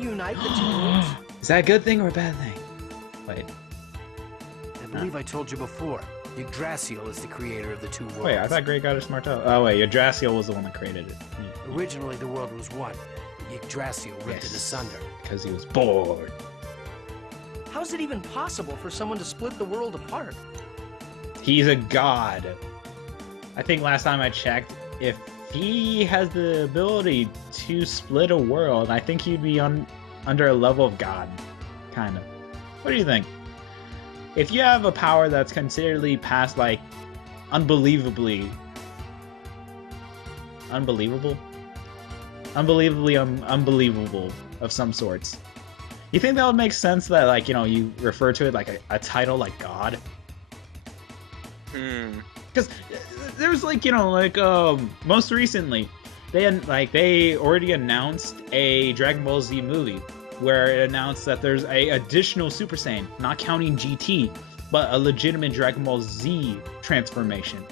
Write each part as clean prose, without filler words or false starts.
reunite the two worlds? Is that a good thing or a bad thing? Wait. I believe I told you before. Yggdrasil is the creator of the two worlds. Wait, I thought Great Goddess Martell. Oh wait, Yggdrasil was the one that created it. Originally, the world was one. Yggdrasil ripped it asunder. Because he was bored. How's it even possible for someone to split the world apart? He's a god. I think last time I checked, if he has the ability to split a world, I think he'd be under a level of god. Kind of. What do you think? If you have a power that's considerably past, like, unbelievably unbelievable of some sorts, you think that would make sense that, like, you know, you refer to it like a title like God? Because there's, like, you know, like, most recently, they already announced a Dragon Ball Z movie where it announced that there's a additional Super Saiyan, not counting GT, but a legitimate Dragon Ball Z transformation.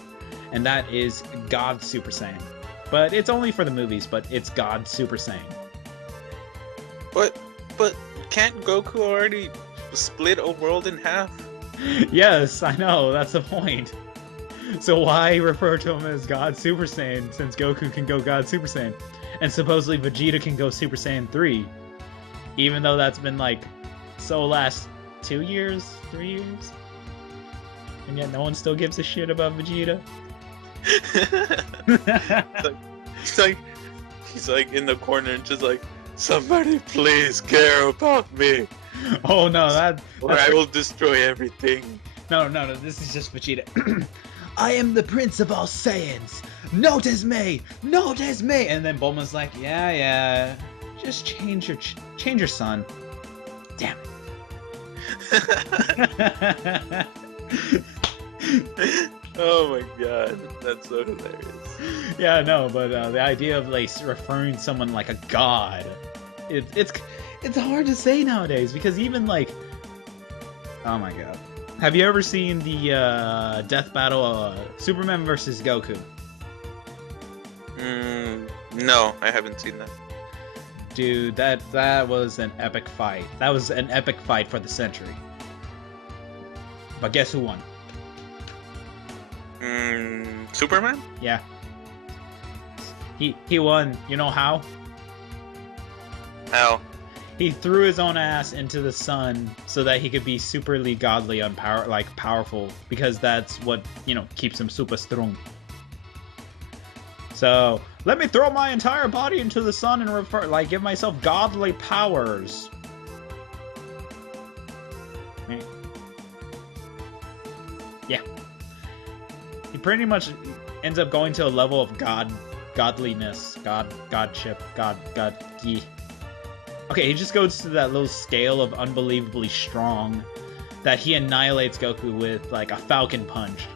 And that is God Super Saiyan. But it's only for the movies, but it's God Super Saiyan. But can't Goku already split a world in half? Yes, I know, that's the point. So why refer to him as God Super Saiyan since Goku can go God Super Saiyan? And supposedly Vegeta can go Super Saiyan 3. Even though that's been like last 2 years, 3 years? And yet no one still gives a shit about Vegeta? he's like in the corner and just like, somebody please care about me. Oh no, or I will destroy everything. No, this is just Vegeta. I am the Prince of all Saiyans. Notice me! Notice me! And then Bulma's like, yeah. Just change your son. Damn it. Oh my god, that's so hilarious. Yeah, no, but the idea of like referring to someone like a god, it's hard to say nowadays because even like, oh my god, have you ever seen the death battle Superman versus Goku? No, I haven't seen that. Dude, that was an epic fight. That was an epic fight for the century. But guess who won? Superman? Yeah. He won. You know how? How? He threw his own ass into the sun so that he could be superly godly and powerful, because that's what, you know, keeps him super strong. So, let me throw my entire body into the sun and give myself godly powers. Yeah. He pretty much ends up going to a level of godliness, godship. Okay, he just goes to that little scale of unbelievably strong that he annihilates Goku with like a Falcon Punch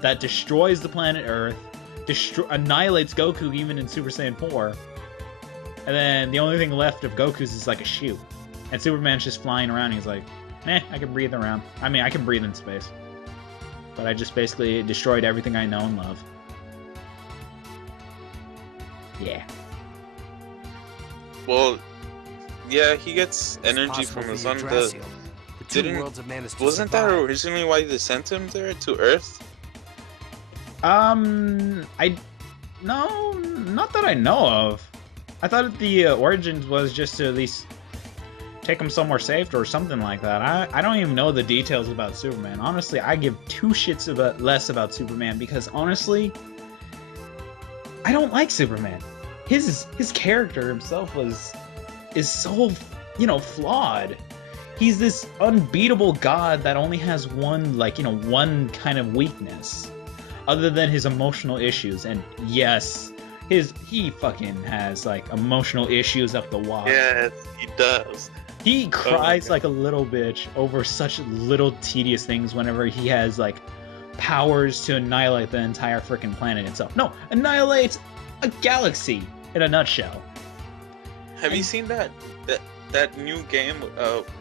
that destroys the planet Earth, annihilates Goku even in Super Saiyan 4, and then the only thing left of Goku's is like a shoe. And Superman's just flying around, he's like, I can breathe around. I mean, I can breathe in space. But I just basically destroyed everything I know and love. Yeah. Well, yeah, he gets energy from the sun. Wasn't that originally why they sent him there to Earth? No, not that I know of. I thought the origins was just to at least take him somewhere safe or something like that. I don't even know the details about Superman. Honestly, I give two shits less about Superman because honestly, I don't like Superman. His character himself is so, you know, flawed. He's this unbeatable god that only has one kind of weakness, other than his emotional issues. And yes, he fucking has like emotional issues up the wall. Yes, he does. He cries like a little bitch over such little tedious things whenever he has like powers to annihilate the entire freaking planet itself. No, annihilate a galaxy in a nutshell. Have you seen that new game?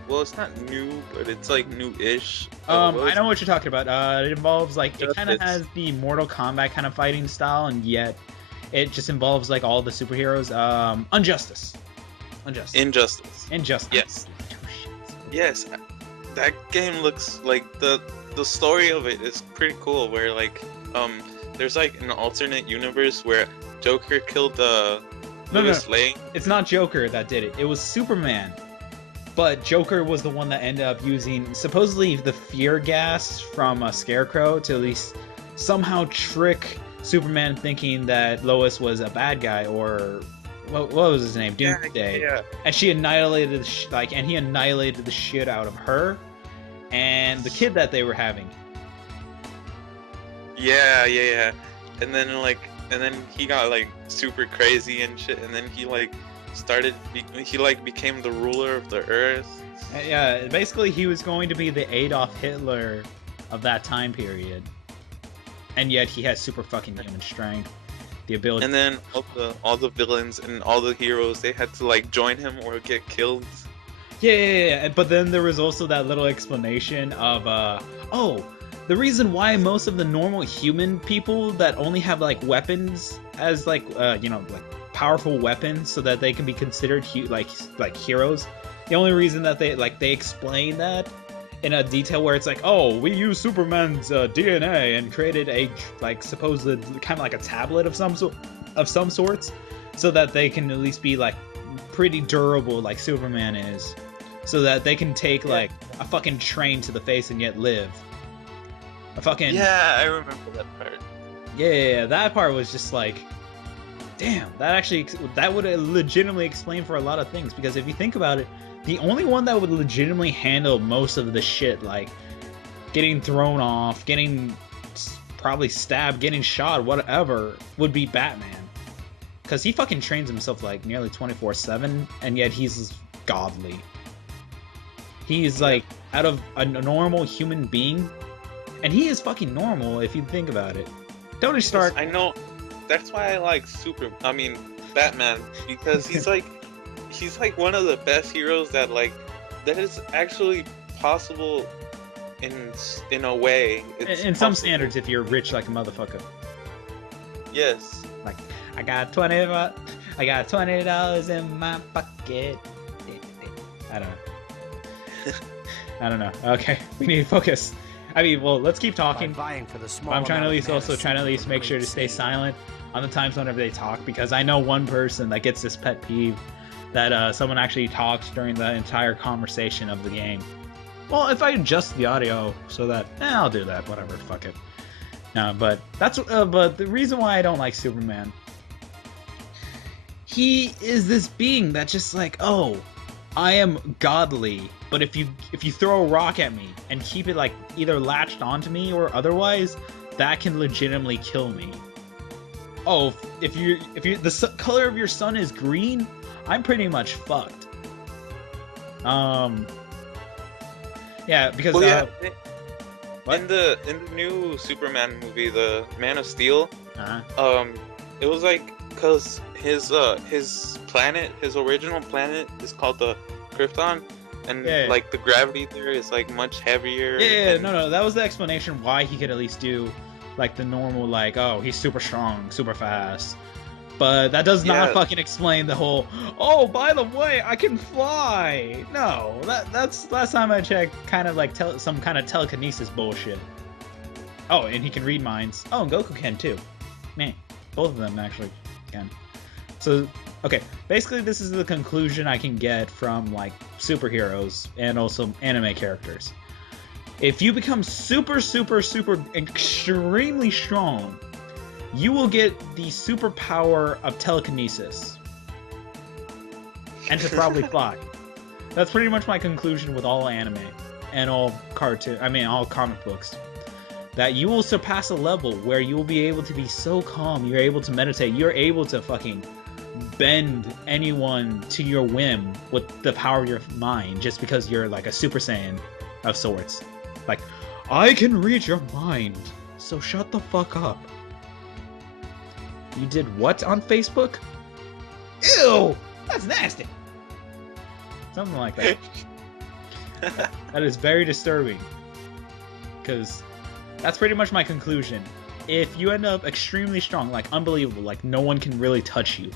Well, it's not new, but it's like new-ish. I know what you're talking about. It involves like it kind of has the Mortal Kombat kind of fighting style, and yet it just involves like all the superheroes. Injustice. Injustice. Injustice. Yes. Yes. That game looks like the story of it is pretty cool. Where like there's like an alternate universe where Joker killed Lois Lane. It's not Joker that did it. It was Superman. But Joker was the one that ended up using supposedly the fear gas from a Scarecrow to at least somehow trick Superman thinking that Lois was a bad guy, or what was his name? Doomsday. Yeah. And she annihilated and he annihilated the shit out of her and the kid that they were having. Yeah. And then he got like super crazy and shit, and then he like became the ruler of the earth. Yeah, basically he was going to be the Adolf Hitler of that time period. And yet he has super fucking human strength, the ability. And then all the villains and all the heroes, they had to like join him or get killed. Yeah. But then there was also that little explanation of the reason why most of the normal human people that only have like weapons as like powerful weapons so that they can be considered like heroes. The only reason that they explain that in a detail where it's like, oh, we use Superman's DNA and created a supposed kind of like a tablet of some sorts, so that they can at least be like pretty durable like Superman is, so that they can take like a fucking train to the face and yet live. I remember that part. Yeah, that part was just like, damn, that would legitimately explain for a lot of things, because if you think about it, the only one that would legitimately handle most of the shit, like getting thrown off, getting probably stabbed, getting shot, whatever, would be Batman. Because he fucking trains himself like nearly 24/7, and yet he's godly. He's like out of a normal human being, and he is fucking normal if you think about it. Tony Stark. I know. That's why I like Batman, because he's like one of the best heroes that is actually possible in a way. In some standards, if you're rich like a motherfucker. Yes. Like, I got $20 in my pocket. I don't know. Okay, we need to focus. I mean, well, let's keep talking. Vying for the small I'm trying to amount at least make sure to stay silent on the times whenever they talk, because I know one person that gets this pet peeve that someone actually talks during the entire conversation of the game. Well, if I adjust the audio so that, I'll do that. Whatever, fuck it. No, but that's but the reason why I don't like Superman, he is this being that's just like, oh, I am godly, but if you throw a rock at me and keep it like either latched onto me or otherwise, that can legitimately kill me. Oh, if the color of your sun is green, I'm pretty much fucked. Yeah, because in the new Superman movie, the Man of Steel, it was like because his planet, his original planet, is called the Krypton, and like the gravity there is like much heavier. No, that was the explanation why he could at least do like the normal, like, oh, he's super strong, super fast. But that does not fucking explain the whole, oh, by the way, I can fly. No, that's last time I checked, kind of like some kind of telekinesis bullshit. Oh, and he can read minds. Oh, and Goku can too. Man, both of them actually can. So, okay, basically this is the conclusion I can get from like superheroes and also anime characters. If you become super extremely strong, you will get the superpower of telekinesis. And to probably fly. That's pretty much my conclusion with all anime and all all comic books. That you will surpass a level where you will be able to be so calm, you're able to meditate, you're able to fucking bend anyone to your whim with the power of your mind, just because you're like a Super Saiyan of sorts. Like, I can read your mind, so shut the fuck up. You did what on Facebook? Ew! That's nasty! Something like that. That is very disturbing. Because that's pretty much my conclusion. If you end up extremely strong, like unbelievable, like no one can really touch you,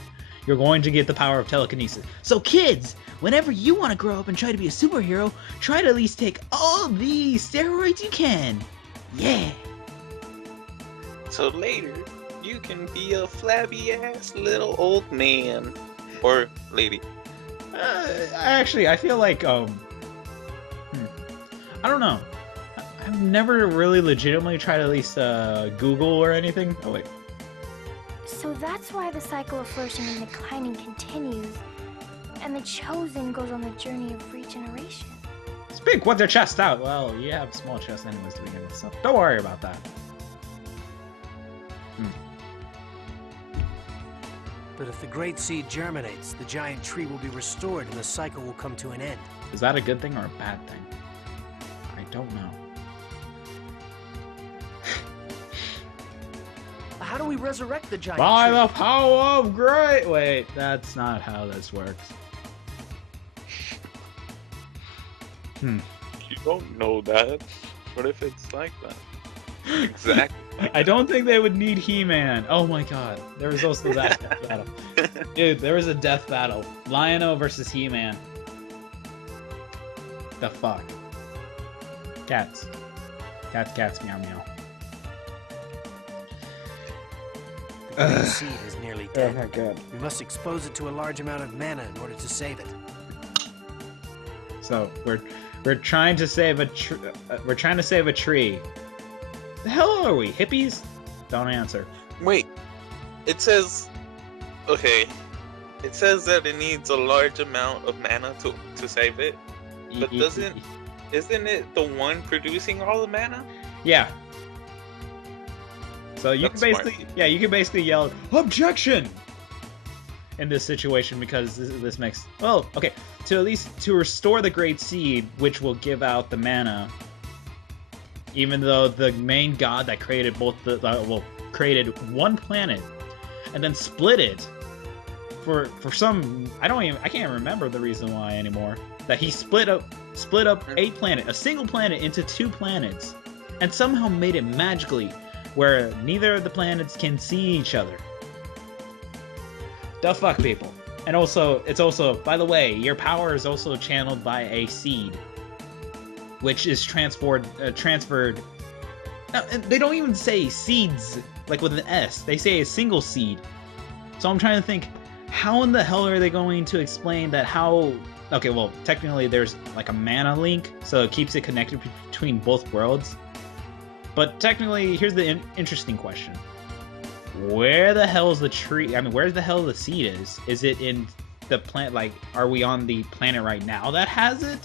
you're going to get the power of telekinesis. So kids, whenever you want to grow up and try to be a superhero, try to at least take all the steroids you can. Yeah. So later, you can be a flabby ass little old man or lady. Actually, I feel like I don't know. I've never really legitimately tried to at least Google or anything. Oh wait. So that's why the cycle of flourishing and declining continues, and the chosen goes on the journey of regeneration. Speak with your chest out. Well, you have small chest anyways to begin with, so don't worry about that. But if the great seed germinates, the giant tree will be restored and the cycle will come to an end. Is that a good thing or a bad thing? I don't know. How do we resurrect the giant By tree? the power of great... Wait, that's not how this works. You don't know that. What if it's like that? Exactly. I don't think they would need He-Man. Oh my god. There was also that death battle. Dude, there was a death battle. Lion-O versus He-Man. The fuck? Cats. Cats, meow meow. The great seed is nearly dead. Oh my god. We must expose it to a large amount of mana in order to save it. So, we're trying to save a tree. The hell are we? Hippies? Don't answer. Wait, it says, okay, it says that it needs a large amount of mana to save it, but isn't it the one producing all the mana? Yeah. So you can basically, you can basically yell objection in this situation because this makes, well, okay, to at least to restore the great seed, which will give out the mana. Even though the main god that created both created one planet and then split it for some I can't remember the reason why anymore. That he split up a single planet into 2 planets and somehow made it magically where neither of the planets can see each other. The fuck, people. And also, it's also, by the way, your power is also channeled by a seed, which is transferred. And they don't even say seeds like with an S. They say a single seed. So I'm trying to think, how in the hell are they going to explain that? How? Okay, well, technically there's like a mana link, so it keeps it connected between both worlds. But technically, here's the interesting question: where the hell is the tree? I mean, where's the hell the seed is? Is it in the plant? Like, are we on the planet right now that has it?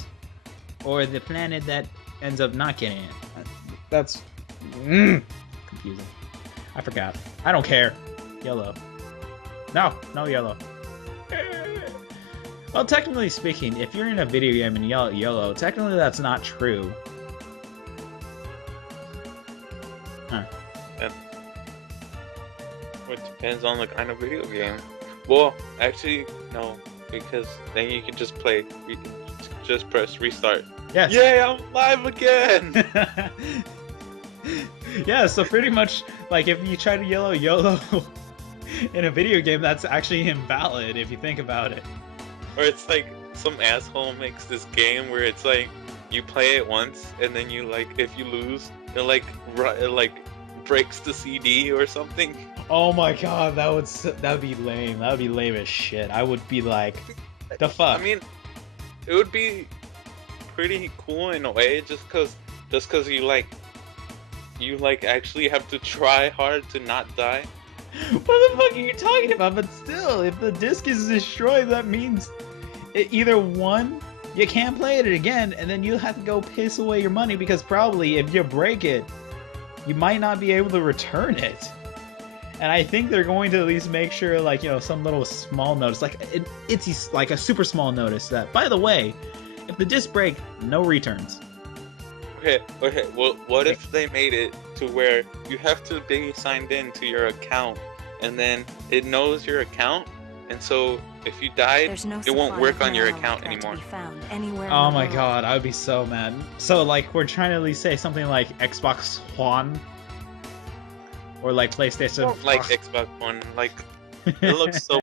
Or the planet that ends up not getting it? That's confusing. I forgot. I don't care. Yellow. No yellow. Well, technically speaking, if you're in a video game and yell at yellow, technically that's not true. Huh. Yeah. It depends on the kind of video game. Well, actually, no, because then you can just play. You can just press restart. Yes. Yay, I'm live again! Yeah, so pretty much, like, if you try to yell YOLO in a video game, that's actually invalid if you think about it. Or it's like some asshole makes this game where it's like you play it once and then you like if you lose it like breaks the CD or something. Oh my god, that would be lame. That would be lame as shit. I would be like, the fuck. I mean, it would be pretty cool in a way, just cause you actually have to try hard to not die. What the fuck are you talking about? But still, if the disc is destroyed, that means either one, you can't play it again, and then you'll have to go piss away your money because probably if you break it, you might not be able to return it. And I think they're going to at least make sure, like, you know, some little small notice, like it's like a super small notice that, by the way, if the disc break, no returns. Okay. Well, what if they made it to where you have to be signed in to your account, and then it knows your account, and so if you died, it won't work on your account anymore. Oh my god, I would be so mad. So, like, we're trying to at least say something like Xbox One, or like PlayStation. Like Xbox One, like it looks so